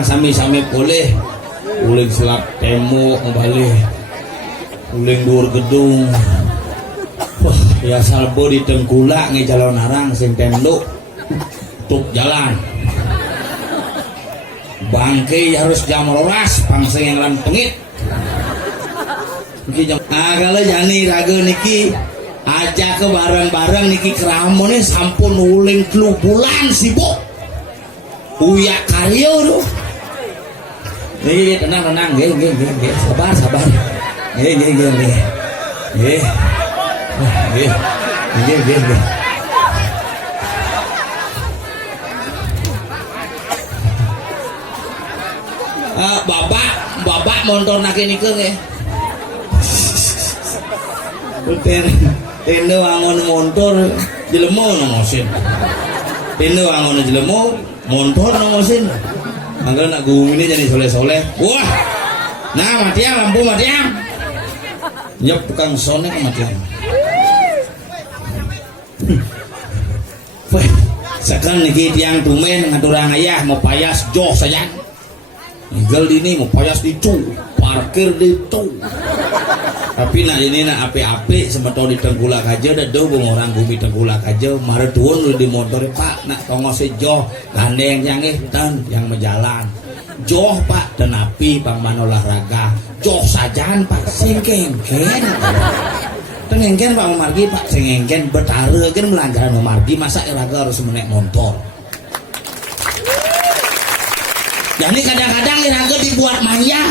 sami-sami boleh uling selap temu kembali uling dhuwur gedung ya salbo di Tengkulak nge jalan narang sing tenduk tuk jalan bangke harus jam roras pangsing yang lan pengit iki jam kalau jani raga niki aja ke bareng-bareng niki keramone sampun uling 3 bulan sibuk uya karyo tuh. Nih tenang nggih sabar nggih bapak montor nake nike nggih tenda wangun montor jelemo ngosin tenda wangun jelemo montor ngosin. Anggal nak gumi ini jadi soleh-soleh. Wah, nah matiam lampu matiam. Nyep tukang sone matiam. Wah, sekarang niki tiang tumen ngaturang ayah mau payas joh saja. Anggal ini mau payas dicu, parkir dicu. Tapi nak ini nak ape-ape sementara di Tengkulak aja ada dua orang gumi Tengkulak aja mare tuun di motor Pak nak tongos joh gandeng yang dan yang menjalan joh Pak dan api pangman olahraga joh sajaan Pak singkengken tengengken Pak Margi Pak singkengken betare kan melanggaran Margi masa olahraga harus menaik motor jadi kadang-kadang olahraga dibuat manja.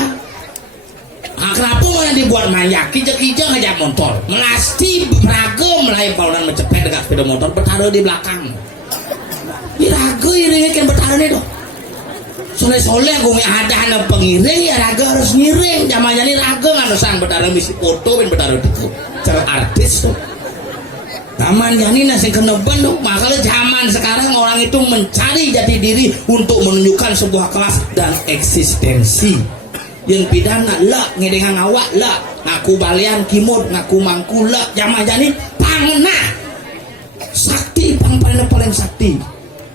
Kenapa mau yang dibuat manja? Kijak-kijak ngajak motor melasti raga mulai paulan mencepet dekat sepeda motor bertaruh di belakang raga ini kan bertaruh nih tuh soleh-soleh gue ada anak pengiring ya raga harus ngiring zamannya ini raga nggak nusang bertaruh misi foto dan bertaruh itu cara artis tuh zamannya ini nasi kena bentuk makanya zaman sekarang orang itu mencari jati diri untuk menunjukkan sebuah kelas dan eksistensi yang pidana lah ngedengan awak lah ngaku balian kimut ngaku mangku lah jama jani pangenah sakti paling sakti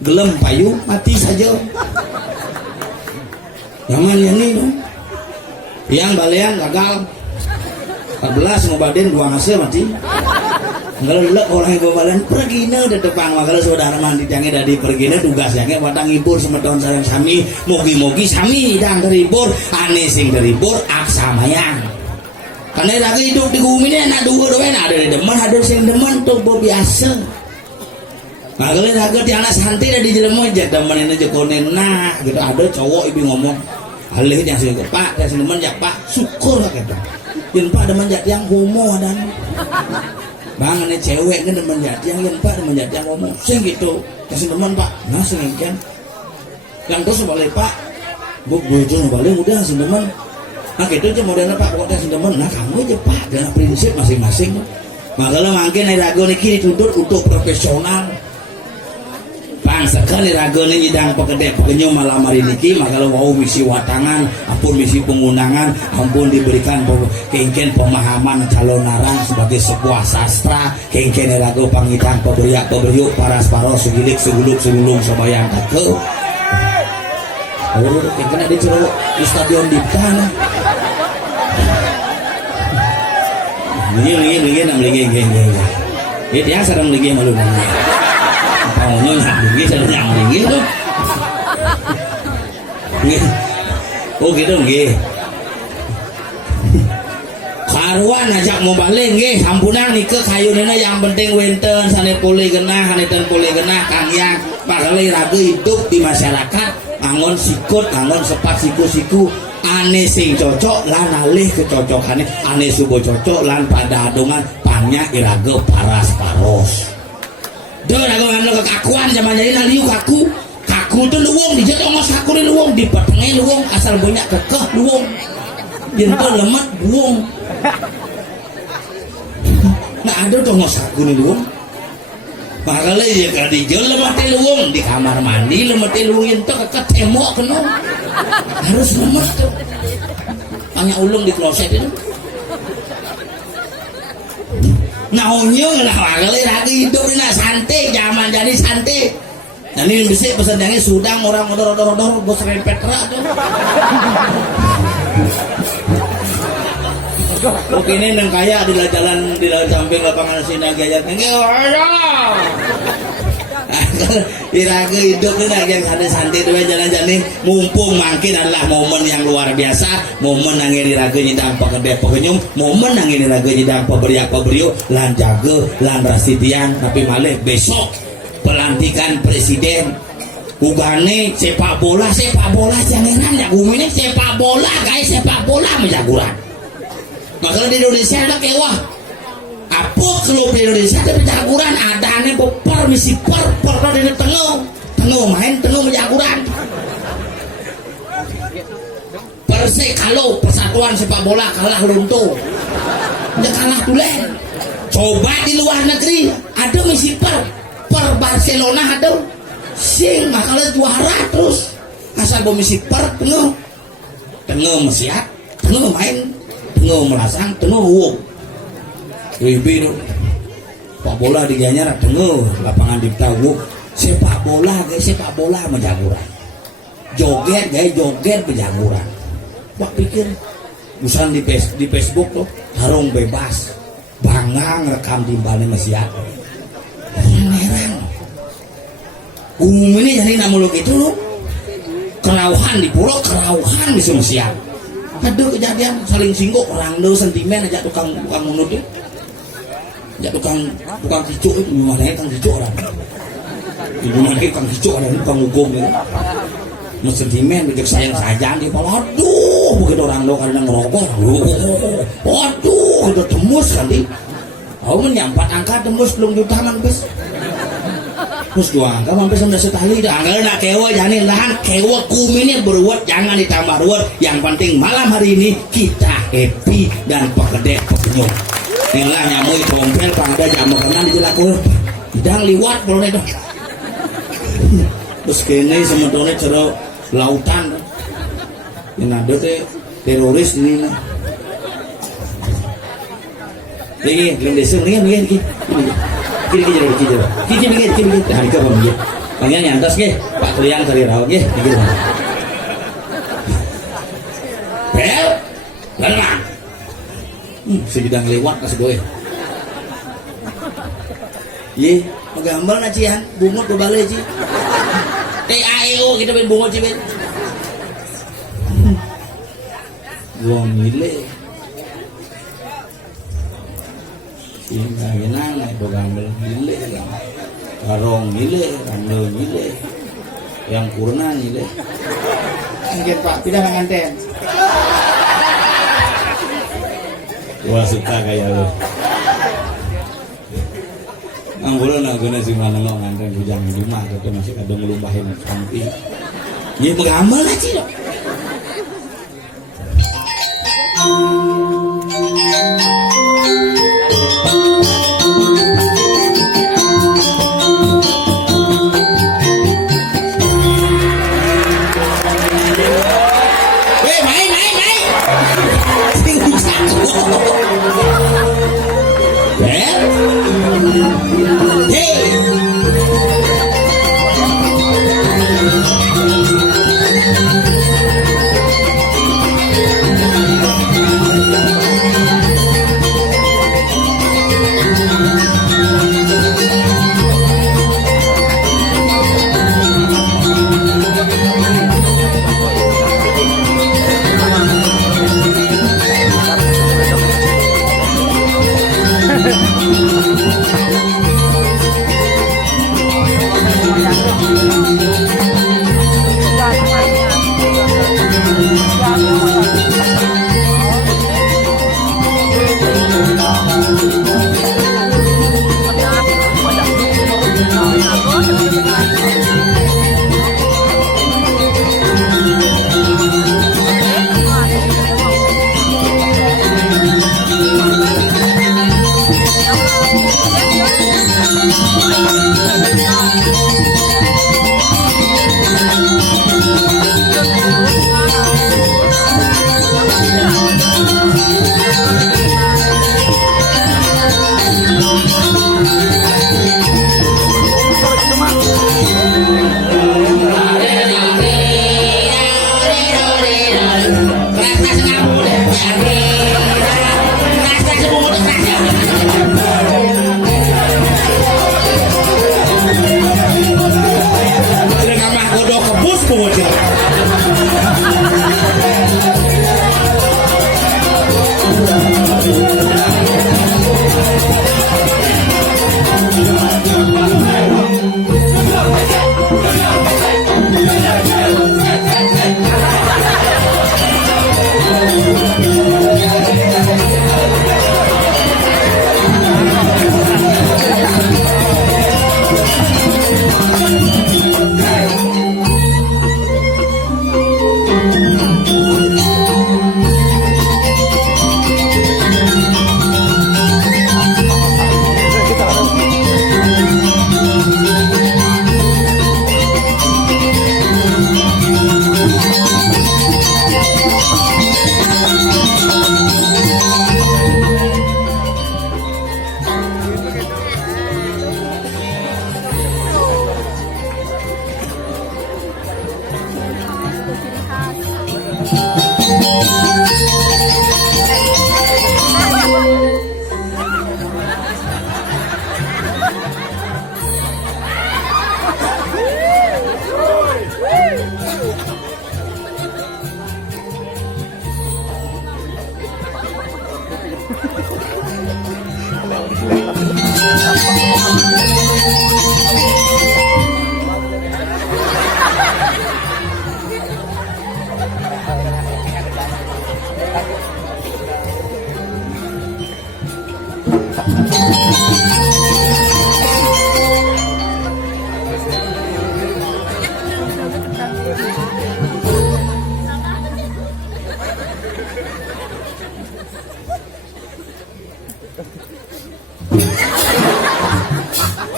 gelem payu mati saja zaman ini no yang balian gagal 14 ngobaden 2 hasil mati ngelelek orang yang balian pergi na di depan makanya saudara mandi jangan dari pergi na tugas jangan watang ibur semeton sayang sami mogi-mogi sami dan terhibur aneh sing terhibur aksa mayang karena lagi hidup di bumi ini anak dua doang ada di demen ada sing demen tuh biasa makanya lagi di anak santai dan di jelema aja demen ini jekonin nah gitu ada cowok ibu ngomong alih yang sing Pak yang sing demen ya Pak syukur lah gitu yang Pak demen yang homo dan bang ini cewek kan demen jadi yang Pak demen jadi yang ngomong sing gitu kasih teman Pak nah sing kan yang terus boleh Pak bu itu boleh udah kasih teman nah gitu aja modelnya Pak pokoknya kasih teman nah kamu aja Pak dengan prinsip masing-masing makanya mungkin ragu ini dituntut untuk profesional bang sekali ragu ini nyidang pekerja malam hari ini makanya mau misi watangan ampun misi pengundangan ampun diberikan kengken pemahaman calon narang sebagai sebuah sastra kengken ragu pangitan peberiak peberiuk para separo segilik seguluk segulung sebayang take kengken ada curug di stadion Diptan lagi dia sedang lagi malu maunya lagi sedang lagi tuh oh gitu nggih karuan ajak mau balik nggih hampunang nikah kayunina yang penting wenten sane pulih genah haneten pulih genah Kang Yang bakal raga hidup di masyarakat angon sikut angon sepat siku-siku ane sing cocok lan alih kecocokane ane subo cocok lan pada adongan panya iraga paras paros do raga ngamno kekakuan zaman jadi naliu kaku tuh luwung dijat ongos kaku ni luwung di petengah luwung asal banyak kekeh luwung jentuh lemat luwung nah ada tuh ongos kaku ni luwung makanya ya kalau dijel lematnya luwung di kamar mandi lematnya luwung jentuh kekeh tembok kena harus lemat tuh hanya ulung di kloset itu nah onyong lah makanya lagi hidup ini santai zaman jadi santai. Nah ini bisa pesannya sudang orang odor bos rempet rak tuh. Oke ini neng kaya di jalan samping lapangan Sinagaya. Enggak ada. Iraga hidup ini lagi yang santai tuh jalan-jalan mumpung makin adalah momen yang luar biasa, momen nangin iraga nyidang pekerja pekenyum, momen nangin iraga nyidang peberiak peberiu, lan jaga, lan rasitian, tapi malah besok pelantikan presiden ugane sepak bola jangan ya gumine sepak bola guys sepak bola menjaguran makanya di Indonesia ada kewah apa klub di Indonesia ada menjaguran ada aneh permisi per di tengah main tengah menjaguran Persik kalau persatuan sepak bola kalah luntur dia kalah dulen coba di luar negeri ada misi per Barcelona ada sing makanya juara terus asal bomisi per tengah mesiat tengah main tengah melasang tengah uang WB itu pak bola di Gianyar tengah lapangan di Tawu sepak bola menjaguran joget menjaguran wah pikir usaha di Facebook tuh harung bebas bangang rekam timbalnya mesiat merang umum ini jadi namuluk itu lu kelauhan di pulau kelauhan di Sumsian ada kejadian saling singgok orang do sentimen aja tukang munut itu aja tukang kicuk itu gimana tukang kicuk orang gimana tukang kicuk ada tukang hukum itu mau sentimen bijak sayang saja dia aduh begitu orang do karena ngerokok waduh udah tembus kali kau menyampat angka tembus belum jutaan bes terus dua angka sampai sudah setali dah angka nak kewa jangan lahan kewa kumini berbuat jangan ditambah ruwet yang penting malam hari ini kita happy dan pekedek pekenyum inilah nyamuk tompel pada jamu karena dijelakukan tidak liwat kalau itu terus kini sementara cerok lautan ini ada teroris ini ini belum desa ini kiri hari ke bang ya panggil nyantas ke Pak Kliang cari rawat ya gitu bel lenang segidang lewat kasih gue ye menggambar nacian bungut ke balai ci TAEO kita main bungut ci ben gua milih sehingga genang itu gambar milih karong milih rando milih yang kurna milih mungkin Pak tidak nganten gua suka kayak lo anggulo na guna si mana lo nganten bujang di rumah tapi masih ada ngelumbahin samping ini pengamal aja lo keras ngamu deh keras semua keras dengan mah godok kebus bocah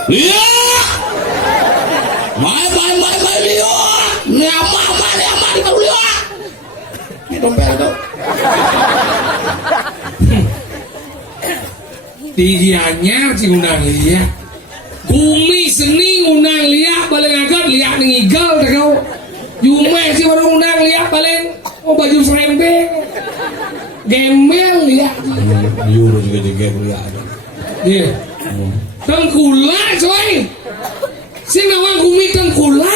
Iya, mai lihat, nyama di kau lihat, ini dompet tu. Tigianya si undang lihat, bumi seni undang lihat paling agak lihat ngigel tak kau, Jume si baru undang lihat paling baju serempeng, gembel lihat. Euro juga dia lihat. Iya. Tengkula coy, si nama Gumi Tengkula,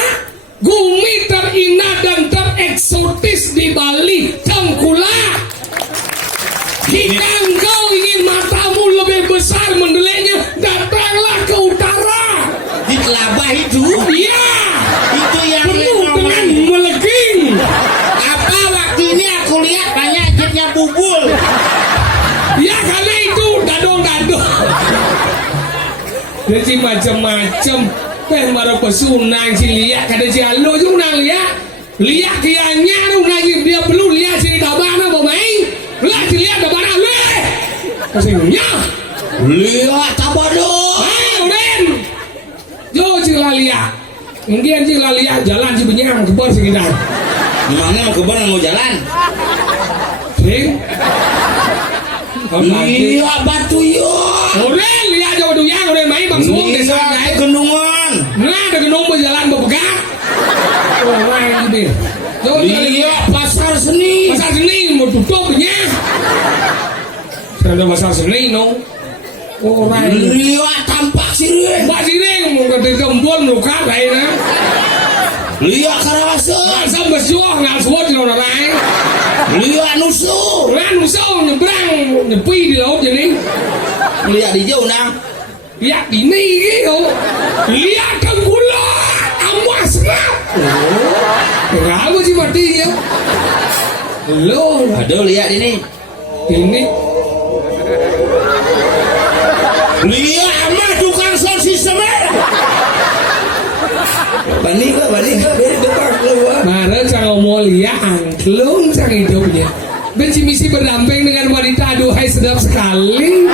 Gumi terindah dan tereksotis di Bali, Tengkula. Jika engkau ingin matamu lebih besar mendeliknya, datanglah ke utara. Di Kelabah itu? Iya. Itu yang penuh dengan meleging. Apa waktu ini aku lihat banyak jetnya bubul. Ya karena itu dadong-dadong. Jadi macam-macam teh baru pesunang si lihat kada si alo je unang lihat kianya unang dia perlu lihat si dabana bomai lah si lihat dabana le kasihnya lihat tabado uren jo si lihat mungkin si lihat jalan si benyang kebor sekitar gimana mau kebor mau jalan sing iya batu yo uren lihat jo duyang uren mai bang suung desa naik gendungan nah ada gendung berjalan berpegang oh main gede iya pasar seni mau tutupnya ada pasar seni no orang iya tampak sireng mbak sireng mau ke gembon luka lainnya iya karawase masa berjuang nggak suat di orang lain iya nusu nyebrang nyepi di laut jadi lihat di jauh nang lihat ini gitu lihat Tengkula amasnya kenapa sih matinya lo aduh lihat ini lihat amah tukang sosis semer bani kok depan keluar marah jangan mau lihat angklung sang hidupnya benci misi berdamping dengan wanita aduhai sedap sekali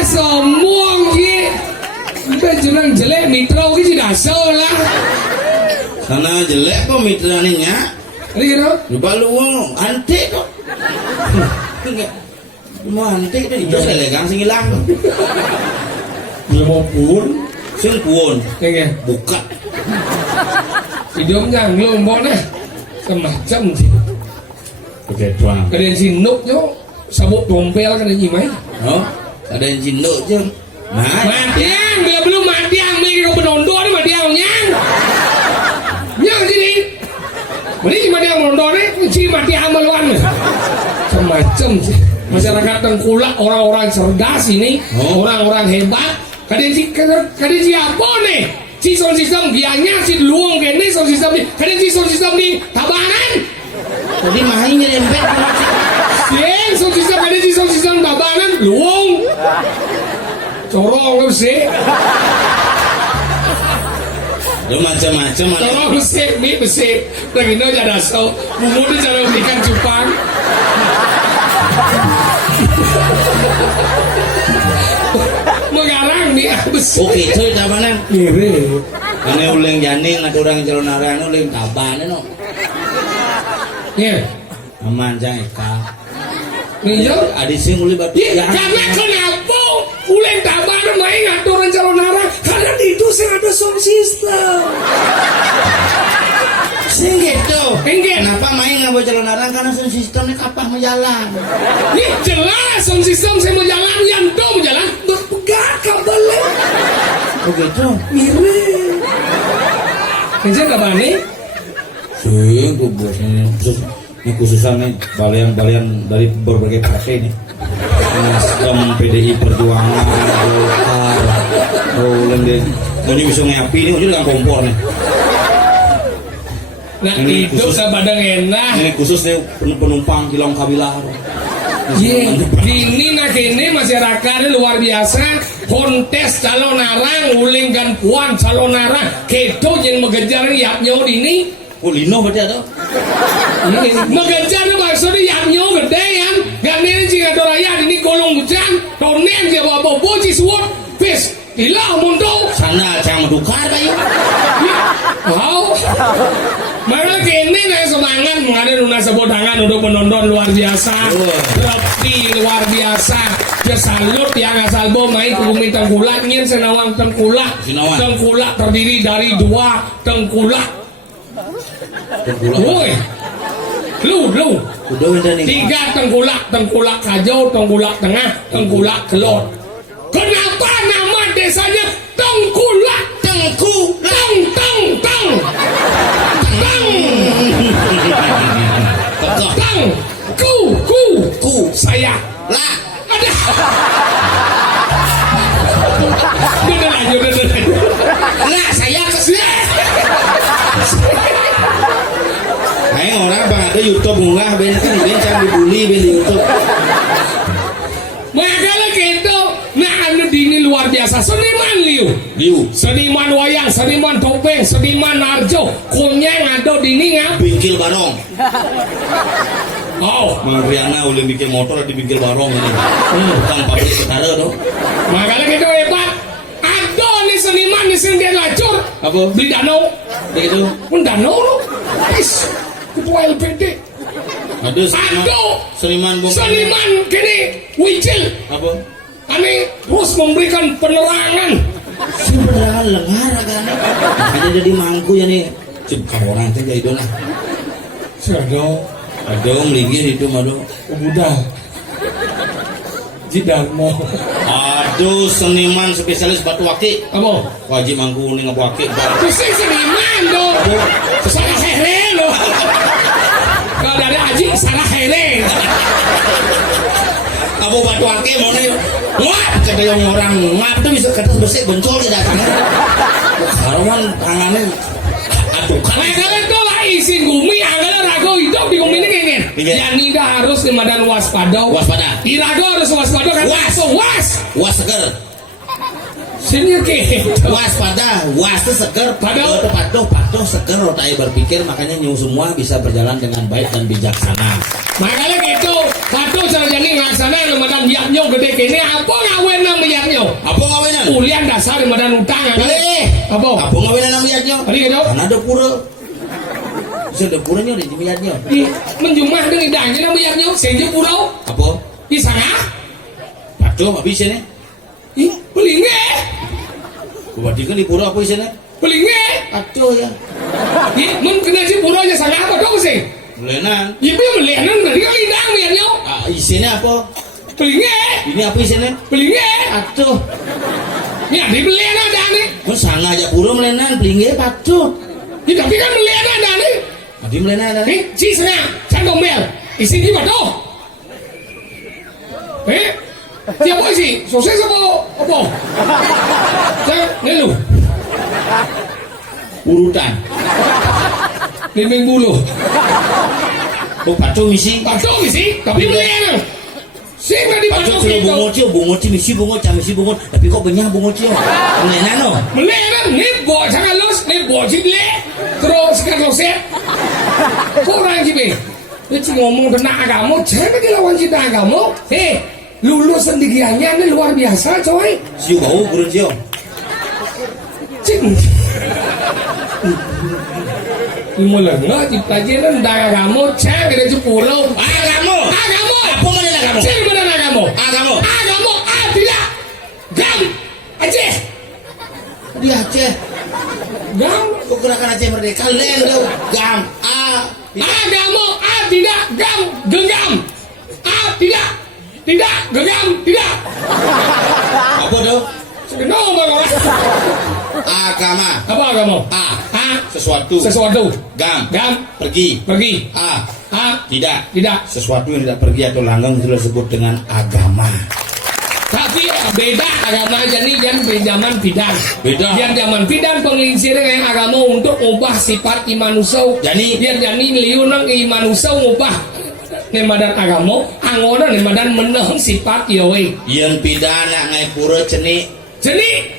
sombong ki benjunang jelek mitra ki tidak salah sana jelek kok mitra nya ini kira lupa luang antik kok mau antik itu itu selegang sing hilang mau pun sing puon ya buka hidupnya belum boleh semacam sih Oke, doang. Ada yang sinuk yo, sabuk tompel kan ini mah. Oh, ada yang jinuk je. Nah, Matiang, dia belum matiang, mereka penonton ni matiang nyang. Nyang sini. Ini matiang penonton ni, si matiang maluan. Semacam sih. Masyarakat Tengkulak orang-orang cerdas ini, orang-orang hebat. Kadang si apa nih? Si sound system gianya si luang kene sound system ni. Kadang si sound system ni tabanan. jadi main nyerempet. Yang sound system kadang si sound system tabanan luang. Corong sih. Lu macam-macam ada. Corong sih ni besi. Lagi no jadi so. Bumbu ni cara ikan cupang. Mengarang ni besi. Oke, itu tabanan. Ngiri. Ini uling janing ada orang calon arah uling taban no. Ya. Aman jangan eka. Ni yo. Adi sing uli batu. Ya, karena kenapa uleng taban main aturan calon arah? Karena itu sih ada sound system. Sing gitu. Enggak. Kenapa main ngabo calon arah? Karena sound sistemnya kapah menjalan. Ini jelas sound system saya mau jalan, yang do mau jalan, berpegang kabel. Oh gitu. Ngiri. Kerja ke mana? Sing tuh bosnya ini khususan nih balian dari berbagai partai nih. Nasdem, PDI Perjuangan, Golkar, ulang deh. Mau bisa ngapi nih, mau dengan kompor nih. Nah Ini itu khusus. sabadang enak. Ini khusus nih penumpang kilang kabilar. Ye, ini nak ini masyarakatnya luar biasa. Kontes calon arang, uling dan puan calon arang. Keto yang mengejar yapnya ini. Oh lino berarti ada. Mengejar maksudnya yapnya gede yang. Gak nih jika ada rakyat ini kolong hujan. Tonen dia bawa bobo ciswot. Pis, gila mundur. Sana jangan dukar kayu. Wow. Maka kini saya semangat mengalir lunas sebut tangan untuk menonton luar biasa. Rapi luar biasa. Dia salut yang asal bom main ke bumi Tengkulak. Ingin senawang Tengkulak. Tengkulak terdiri dari 2 Tengkulak. Woi. Lu. Udah udah nih. 3 Tengkulak. Tengkulak Kajau, Tengkulak Tengah, Tengkulak Kelot. Kenapa nama desanya Tengkulak? Teng. Tang, ku, saya Lah, ada. Udah lanjut. lah saya kesini. Ayo orang bang ada YouTube munggah, ben kan ben dibully ben di YouTube. Maka lagi itu, nah anu dini luar biasa. Seniman liu, seniman wayang, seniman topeng, seniman narjo, kunyang ada dini ngap. Bingkil barong. Oh, Mang Riana ulin bikin motor di bingkil barong ini. Bukan pabrik petara dong. maka lagi itu hebat. Ada nih seniman di sini dia lacur. Apa? Di danau. Begitu. Pun danau lo. Is, ketua LPD. Aduh, seniman kini wicil. Apa? Ani terus memberikan penerangan. Sebenarnya lengar kan. Hanya jadi mangku ya nih. Cipta orang itu jadi doang. Sedang Aduh, melinggir itu madu. budal. Jidarmo. Aduh, seniman spesialis batu aki. Apa? Wajib mangku nih ngapu aki. Bisa seniman dong. Salah here loh. Kalau dari Aji salah here. Abu batu aki mau nih. Wah, kata yang orang ngap tuh bisa kertas bersih bencol di datangnya. Karuan tangannya. Aduh, kan. Kalian tuh lah isin gumi, agak ragu hidup di gumi ini kayaknya. Iya. Yang tidak harus dimadan waspada. Waspada. Irago harus waspada kan? Was. Was seger. Sini ke. Waspada, was itu seger. Patuh seger. Rotai berpikir makanya nyu semua bisa berjalan dengan baik dan bijaksana. Makanya gitu, patuh sarjani ngelaksana ramadan biaknya gede kini apa ngawen nang biaknya? Apa ngawenan? Kuliah dasar ramadan utang kan? Apa? Apa ngawenan nang biaknya? Tadi gitu? Karena ada pura. Bisa ada puranya di biaknya. Di menjumah dengan idahnya nang biaknya, senja purau. Apa? Di sana? Patuh habis ini. Ih, pelinge. Berarti kan di pura apa isinya? Pelinge. Patuh ya. Ih, mun kena si purau aja sana apa dong sih? Melenan. Ya biar melenan dari kali dang biar yo. Isinya apa? Pelinge. Ini apa isinya? Pelinge. Atuh. Ya di melenan dah nih. Kau sangat aja pura melenan, pelinge patut. Ya tapi kan melenan dah nih. Di melenan ada. Nih, si setengah, cangkong bel. Isi di batu. Siapa isi? Sosis apa? Saya nelu. Urutan. Limbing bulu. Oh patut misi. Batu isi, tapi melenan. Sing di batu Patut kalau bungo misi bungo misi bungo. Tapi kok banyak bungo cio. Melenan no. Melenan, nih bawa jangan los, nih bawa cible. Terus kan loset. Kurang cibe. Itu ngomong tentang agama, jangan dilawan cinta agama. Lulus sendiriannya ini luar biasa coy. Siu bau burun siu. Cing. Mulai nggak di pelajaran tentang agama, jangan kita cepuluh. Agama. Apa mana agama? Cing benar agama. Agama. Tidak. Gam. Aceh. Di Aceh. Gam. Kok gerakan Aceh merdeka len tuh. Gam. Agama. Tidak. Gam. Genggam. Tidak. Genggam. Tidak. Apa tuh? Kenapa orang? Agama. Apa agama? Sesuatu. Gam. Pergi. Tidak. Sesuatu yang tidak pergi atau langgeng itu disebut dengan agama. Tapi beda agama jadi yang zaman bidan. Beda. Yang zaman bidan penglingsir yang agama untuk ubah sifat imanusau. Jadi yang jadi liunang imanusau ubah nemadan agama, angoda nemadan menang sifat yowe. Yang pidana ngai pura ceni.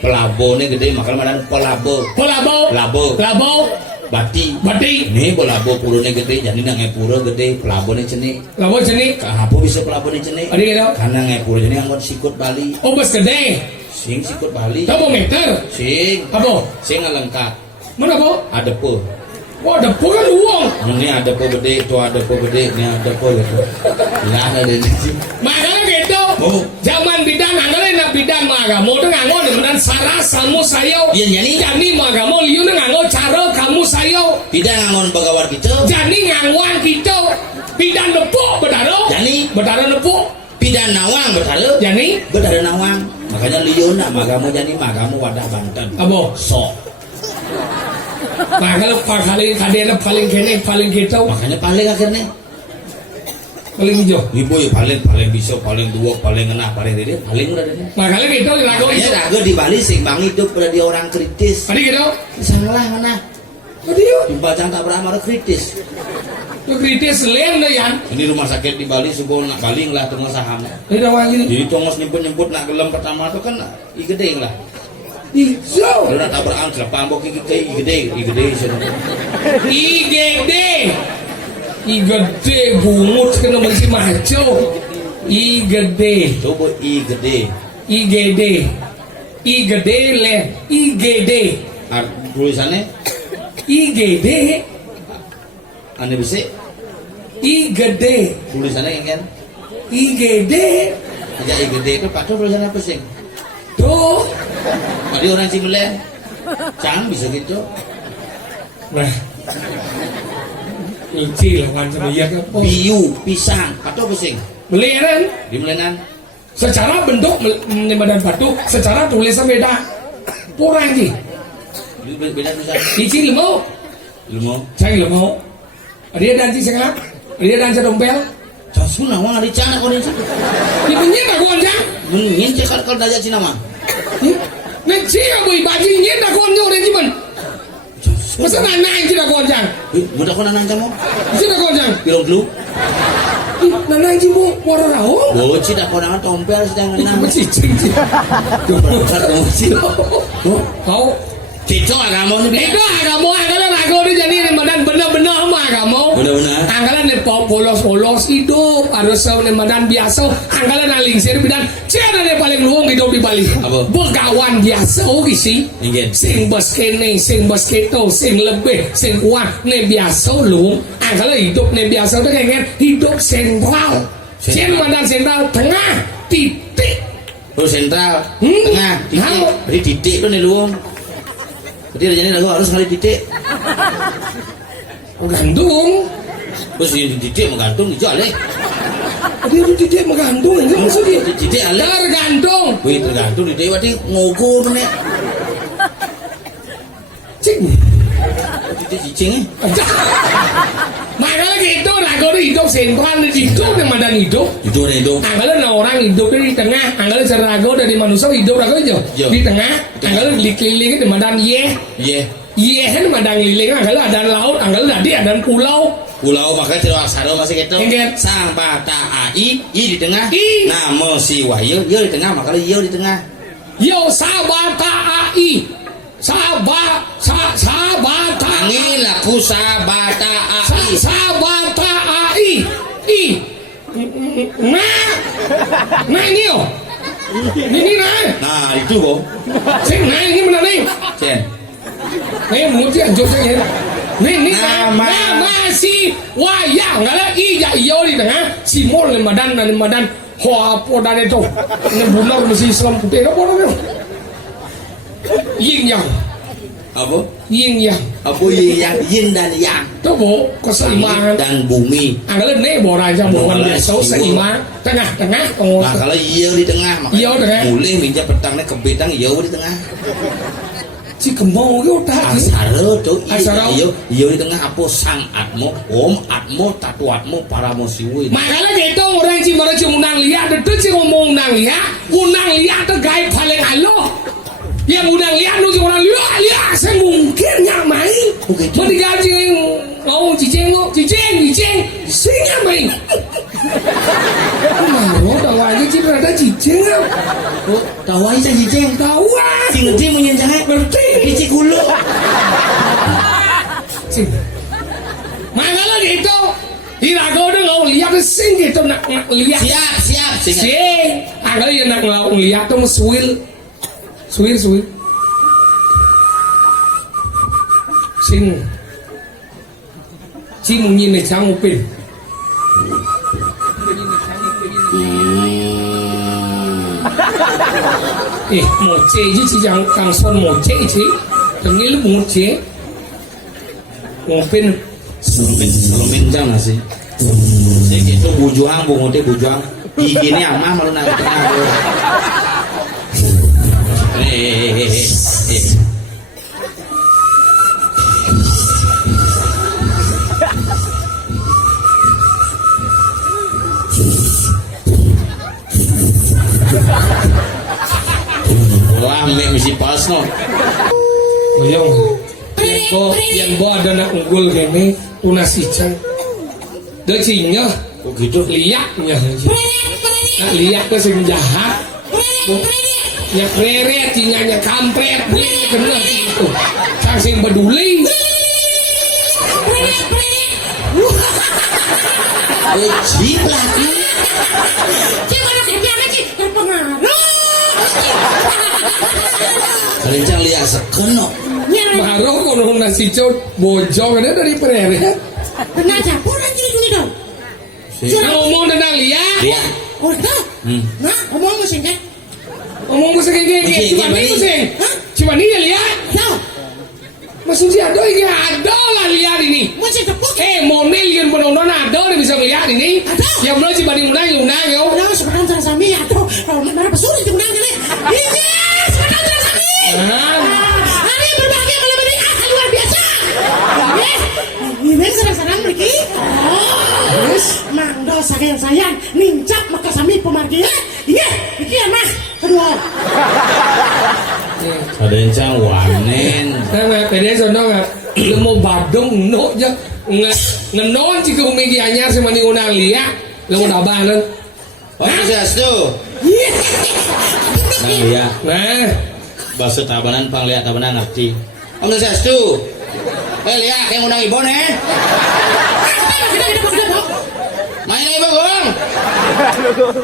Pelabo nih gede makan madan pelabo. Labo. Bati. Nih pelabo purune gede jadi ngai pura gede pelabo nih ceni. Labo ceni. Apa bisa pelabo nih ceni? Adi gitu. Karena ngai pura jadi anggot sikut Bali. Oh bos gede. Sing sikut Bali. Kamu meter. Sing. Apa? Sing lengkap. Mana po? Ada po. Wah ada po kan uang. Ini ada po gede, itu ada po gede, ini ada po gitu. Ya ada di sini. Makanya gitu. Oh. Zaman bidan anggaran nak bidan magamo tu nganggo dengan cara samu sayo. Iya Jani magamo liu nganggo cara kamu sayo. Tidak ngangon bagawar kita. Jani ngangwang kita. Bidan nepuk bedaro. Jani bedaro nepuk. Bidan nawang bertara. Jani Bertara nawang. Makanya liu nak magamu jadi magamu wadah Banten. abo. Sok. Nah kalau paling kadena paling kene paling kita Makanya paling akhirnya. paling hijau. Ibu ya paling bisa, paling dua, paling enak, paling ini, paling udah deh. Makanya kita lagu Makanya itu. raga di Bali sing bang hidup pada dia orang kritis. Tadi gitu. Salah mana? Tadi yuk. Timbal cangkak beramar kritis. Lu kritis lem deh Yan. Ini rumah sakit di Bali subuh nak baling lah tengah saham. Ini dah gini. Jadi tongos nyebut nak gelem pertama tu kan i gede lah. Hijau. Kalau nak tabraan selapang bok i gede sana. IGD. IGD bungut kena masih maco. IGD. Coba i gede. IGD. IGD le. IGD. Tulisannya IGD. ane bisa. IGD. Tulisannya yang kan? IGD. Aja i gede itu patut tulisannya apa sih? Tuh. Tadi orang Cimelen. Jangan bisa gitu. Nah. Inci lawan sama iya apa? Biu, pisang, atau apa sih? Melenan. Di Melenan. Secara bentuk medan batu, secara tulisan beda. Kurang sih. Beda tulisan. Inci lemau. Ilmu. Saya lemau. Dia dan si sengap. Dia dan si dompel. Casu nawang ada cana kau ni. Ini punya tak konjang? Mungkin cekal kalau dajak Cina mah. Nanti aku ibaji ini tak konjang orang cimen. Masa nanain tidak konjang? Mudah kau nanang kamu? Tidak konjang. Pirong dulu. Nanain cimu warna raung. Oh, cina kau nangan tompel sedang nanang. Masih cincin. Berangkat kamu sih. Kau Cicok agama ni. itu agama anggalan agama ni jadi badan benar-benar mah agama. Benar-benar. Anggalan ni polos-polos hidup harus ni badan biasa. Anggalan aling sir bidan. Siapa ni paling luang hidup di Bali? Apa? Begawan biasa gisi. Ingin. Sing bos kene, sing bos keto, sing lebih, sing kuat ni biasa luang. Anggalan hidup ni biasa tu kan hidup sentral. Sing badan sentral tengah titik. Oh sentral. Tengah. Titik. Beri titik tu ni luang. Jadi jadi aku harus ngali titik. Gantung. Terus dididik menggantung dijual deh. Dia dididik menggantung itu maksudnya. Dididik ale. Tergantung. Wih tergantung dididik wadi ngukur nih. Cing. Dididik cicing. Makanya gitu, ragu hidup sentral hidup yang madan hidup. Hidup deh hidup. Anggalan orang hidup di tengah, anggalan ragu dari manusia hidup ragu aja. Di tengah, anggalan dikelilingi di madan ye. Ye kan madan keliling, anggalan ada laut, anggalan tadi ada pulau. Pulau makanya tidak aksara masih gitu. Enggak. Sang bata ai, i di tengah. I. Nama si wayo, yo di tengah makanya yo di tengah. Yo sabata ai. Sabata. Angin laku sabata ai. Sabata ai. Nah ini yo. Ini nah. Nah itu boh. Sing nah ini mana nih? Sen. Nih mungkin joknya. Nih Nama si wayang ngala iya iyo di tengah si mol lemadan hoa podan itu ini benar mesti Islam putih apa namanya yin yang Apa? Yin dan yang. Tuh bu keseimbangan dan bumi. anggalan nih boran aja bukan biasa seimbang tengah Nah kalau iya di tengah iya di tengah boleh minjak petangnya ke bidang iya di tengah. si kembang itu tak asaro tuh iya di tengah apa sang atmo om atmo tatu atmo paramo siwi. makanya gitu orang si mana cuma undang lihat itu si ngomong undang lihat tuh gaya paling halo yang undang lihat tuh orang lihat saya mungkin nyamai mau digaji mau cicing sih nyamai Maro tahu aja sih berada cicing Tahu aja cicing. tahu ah Si ngerti menyenjangan ngerti Cici kulo. sih makanya gitu Irago udah nggak lihat sing gitu nak lihat Siap. sing agak ya nak lihat tuh swil sing mungkin nih cang upin moce ji si jang kang son moce ji tengil moce upin Selumin jam nasi. Saya gitu bujuang bungote bujuang. Gini amah malu nak tengah. Wah, mesti pas no. Oyong yang bo ada nak unggul gini tunas icang decinya Kok gitu? liaknya liak ke sing jahat ya kreret cinyanya kampret ini kena gitu sang sing peduli Jiplak. Rencang lihat sekeno. baru kono nasi cot bojong ada dari preret Benar aja, pulang gini dong. ngomong tentang liak Lihat. Oh, dah. Nah, ngomong mesin kan? ngomong musik kayak Musik, cuma gimana ini ini? musik cuma ini ya liak Tahu? maksudnya ada lah lihat ini Mesin tepuk. monel yang penonton ada nih bisa lihat ini Ada. yang belum sih banding undang yo Udah, sekarang cara sami atau kalau mana pesulit itu nang ini. Ini sekarang cara sami. Hari berbahagia malam ini akan luar biasa. Yes. Ini senang-senang pergi. Yes. Mangdo sayang nincap maka sami pemargi. Iya, pikiran mah kedua. Ada rencang wanen. nggak pede sono nggak lu mau badung no aja ngenon sih ke media anyar sama nih undang lihat lu mau dabah lu Oh, sesuatu. Nah, lihat. nah Bahasa tabanan pang lihat tabanan ngerti. Om sesuatu. Lihat yang undang ibu nih. Main ibu gong.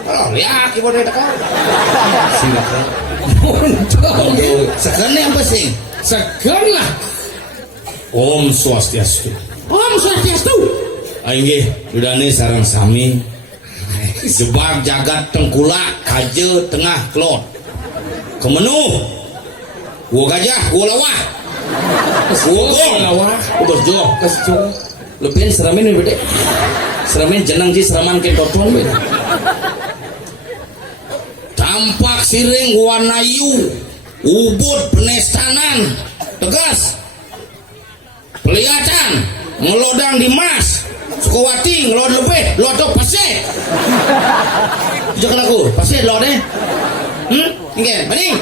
Oh, lihat ibu dari dekat. Singapura. muncul Sekarang apa sih? segan lah Om Swastiastu. Om Swastiastu. Aing dudane sareng sami. Jebak jagat tengkulak aja tengah kelot. Kemenu. Gua gajah, gua lawah. Gua gong. lawah Gua berjuang. kesjong Lebih seramin beda. Seramin jenang sih seraman ke toton beda. Tampak siring wanayu, ubud penestanan, tegas, kelihatan, ngelodang di mas, Sukawati ngelod lebih, lodok pasir. Jangan aku, pasir lodeh. Ini, mending.